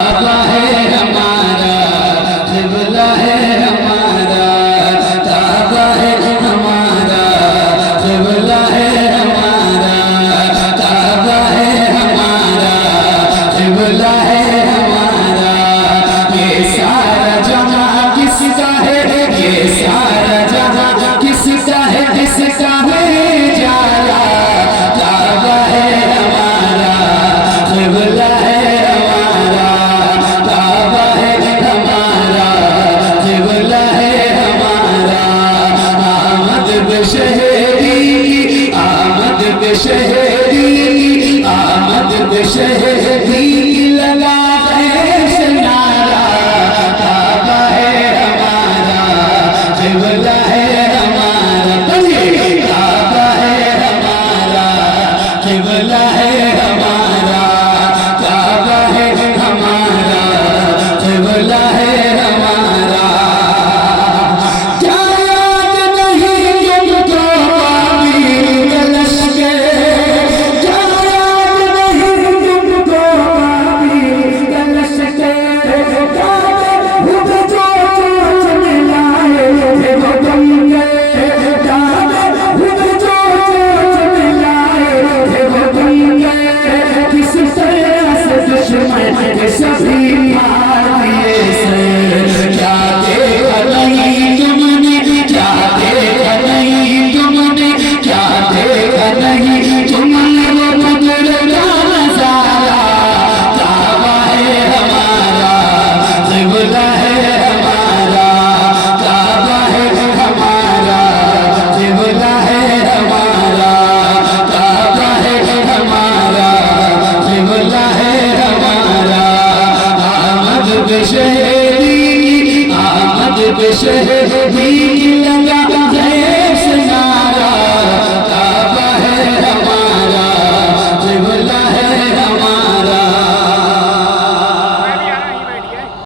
काबा है हमारा, क़िबला है हमारा, काबा है हमारा, क़िबला है हमारा, काबा है हमारा, क़िबला है हमारा। ये सारा जहां किसका है, ये सारा जहां किसका है, किसका है जाला। काबा है हमारा, क़िबला है शहरी, आमद पे शहरी लगा है नारा। काबा है हमारा, क़िबला है हमारा, काबा है हमारा, क़िबला है हमारा, काबा है हमारा, क़िबला है हमारा। क्या याद नहीं तुमको बाबील का लश्कर, शहरी, आमद पे शहरी